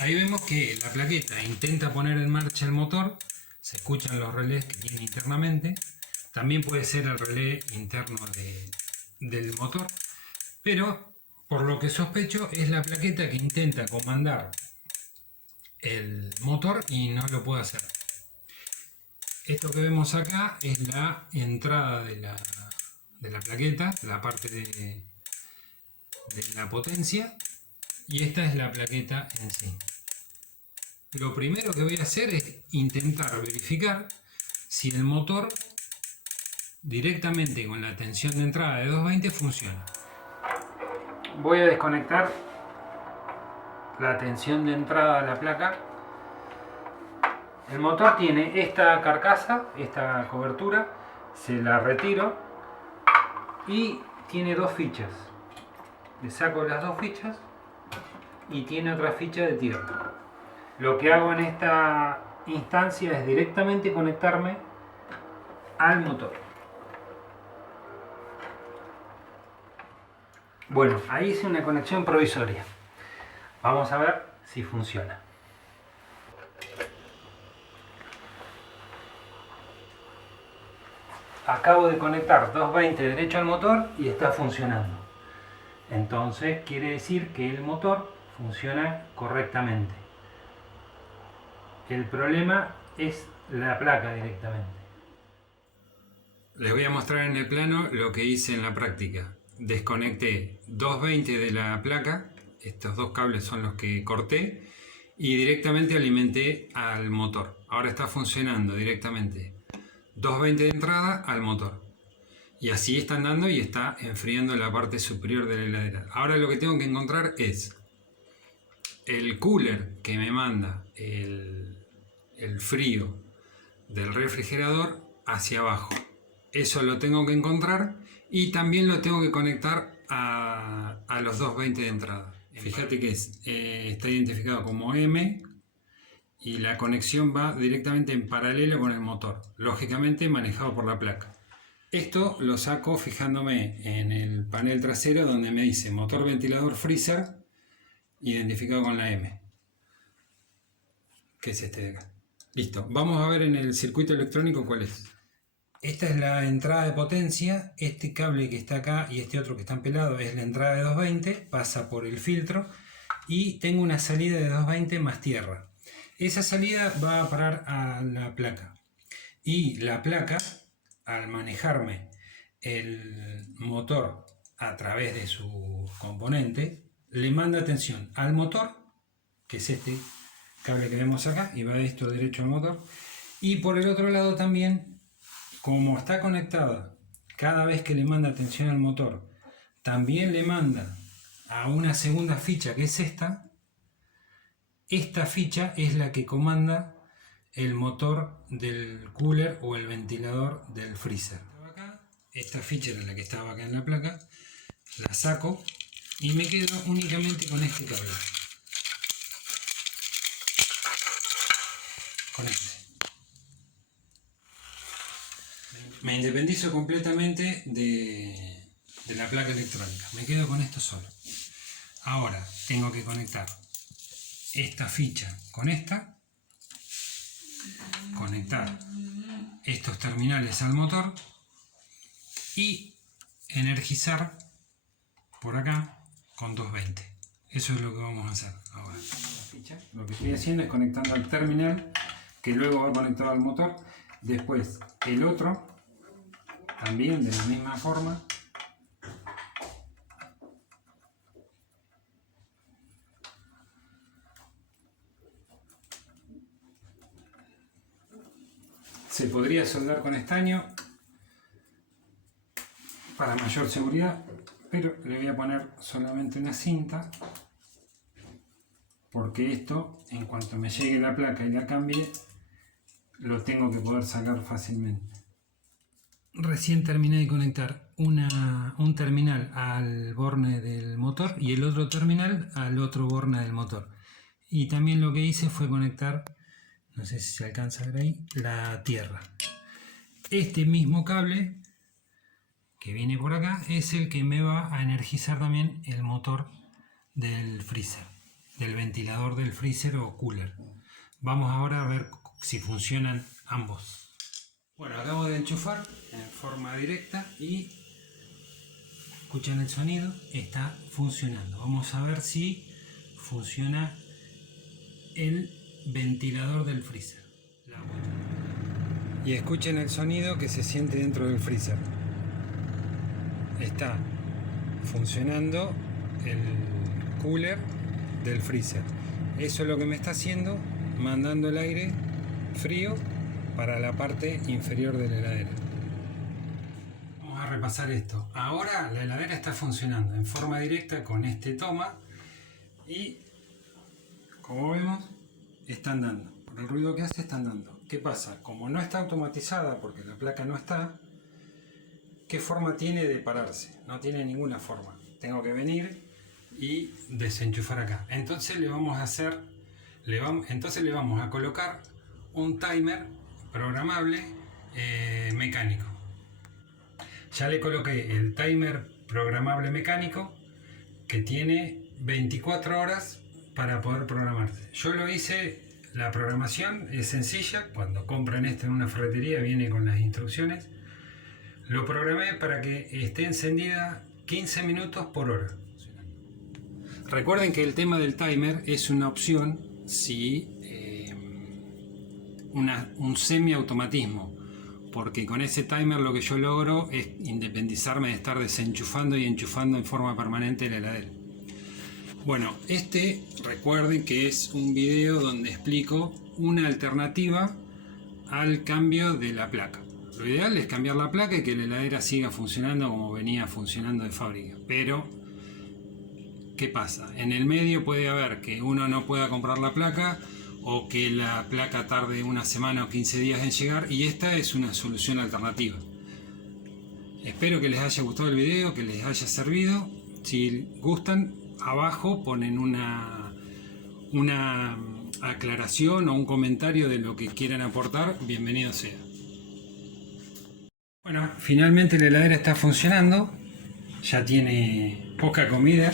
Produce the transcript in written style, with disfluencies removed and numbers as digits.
Ahí vemos que la plaqueta intenta poner en marcha el motor, se escuchan los relés que tiene internamente, también puede ser el relé interno del motor, pero por lo que sospecho es la plaqueta que intenta comandar el motor y no lo puede hacer. Esto que vemos acá es la entrada de la plaqueta, la parte de la potencia, y esta es la plaqueta en sí. Lo primero que voy a hacer es intentar verificar si el motor directamente con la tensión de entrada de 220 funciona. Voy a desconectar la tensión de entrada a la placa. El motor tiene esta carcasa, esta cobertura, se la retiro y tiene dos fichas. Le saco las dos fichas y tiene otra ficha de tierra. Lo que hago en esta instancia es directamente conectarme al motor. Bueno, ahí hice una conexión provisoria. Vamos a ver si funciona. Acabo de conectar 220 derecho al motor y está funcionando. Entonces quiere decir que el motor funciona correctamente. El problema es la placa directamente. Les voy a mostrar en el plano lo que hice en la práctica. Desconecté 220 de la placa, estos dos cables son los que corté, y directamente alimenté al motor. Ahora está funcionando directamente 220 de entrada al motor. Y así está andando y está enfriando la parte superior de la heladera. Ahora lo que tengo que encontrar es el cooler que me manda el frío del refrigerador hacia abajo. Eso lo tengo que encontrar y también lo tengo que conectar a los 220 de entrada. Fíjate que está identificado como M y la conexión va directamente en paralelo con el motor, lógicamente manejado por la placa. Esto lo saco fijándome en el panel trasero donde me dice motor ventilador freezer identificado con la M, que es este de acá. Listo, vamos a ver en el circuito electrónico cuál es. Esta es la entrada de potencia, este cable que está acá y este otro que están pelados es la entrada de 220, pasa por el filtro y tengo una salida de 220 más tierra. Esa salida va a parar a la placa y la placa, al manejarme el motor a través de su componente, le manda atención al motor, que es este cable que vemos acá, y va de esto derecho al motor, y por el otro lado también, como está conectada, cada vez que le manda atención al motor, también le manda a una segunda ficha que es esta ficha es la que comanda el motor del cooler o el ventilador del freezer. Esta ficha era la que estaba acá en la placa, la saco y me quedo únicamente con este cable. Con este. Me independizo completamente de la placa electrónica, me quedo con esto solo. Ahora tengo que conectar esta ficha con esta, conectar estos terminales al motor y energizar por acá con 220. Eso es lo que vamos a hacer ahora. Lo que estoy haciendo es conectando al terminal que luego va conectado al motor, después el otro también de la misma forma. Se podría soldar con estaño para mayor seguridad, pero le voy a poner solamente una cinta porque esto, en cuanto me llegue la placa y la cambie, lo tengo que poder sacar fácilmente. Recién terminé de conectar un terminal al borne del motor y el otro terminal al otro borne del motor. Y también lo que hice fue conectar, no sé si se alcanza a ver ahí, la tierra. Este mismo cable que viene por acá es el que me va a energizar también el motor del freezer. del ventilador del freezer o cooler. Vamos ahora a ver si funcionan ambos. Bueno, acabo de enchufar en forma directa y escuchan el sonido, está funcionando. Vamos a ver si funciona el ventilador del freezer. Y escuchen el sonido que se siente dentro del freezer. Está funcionando el cooler del freezer. Eso es lo que me está haciendo, mandando el aire frío para la parte inferior de la heladera. Vamos a repasar esto. Ahora la heladera está funcionando en forma directa con este toma y, como vemos, está andando. Por el ruido que hace, está andando. ¿Qué pasa? Como no está automatizada porque la placa no está, ¿qué forma tiene de pararse? No tiene ninguna forma. Tengo que venir y desenchufar acá. Entonces le vamos a colocar un timer programable mecánico. Ya le coloqué el timer programable mecánico que tiene 24 horas para poder programarse. Yo lo hice, la programación es sencilla. Cuando compran esto en una ferretería viene con las instrucciones. Lo programé para que esté encendida 15 minutos por hora. Recuerden que el tema del timer es una opción si un semiautomatismo, porque con ese timer lo que yo logro es independizarme de estar desenchufando y enchufando en forma permanente la heladera. Bueno, recuerden que es un video donde explico una alternativa al cambio de la placa. Lo ideal es cambiar la placa y que la heladera siga funcionando como venía funcionando de fábrica. Pero, ¿qué pasa? En el medio puede haber que uno no pueda comprar la placa o que la placa tarde una semana o 15 días en llegar, y esta es una solución alternativa. Espero que les haya gustado el video, que les haya servido. Si gustan, abajo ponen una aclaración o un comentario de lo que quieran aportar. Bienvenido sea. Bueno, finalmente la heladera está funcionando. Ya tiene poca comida.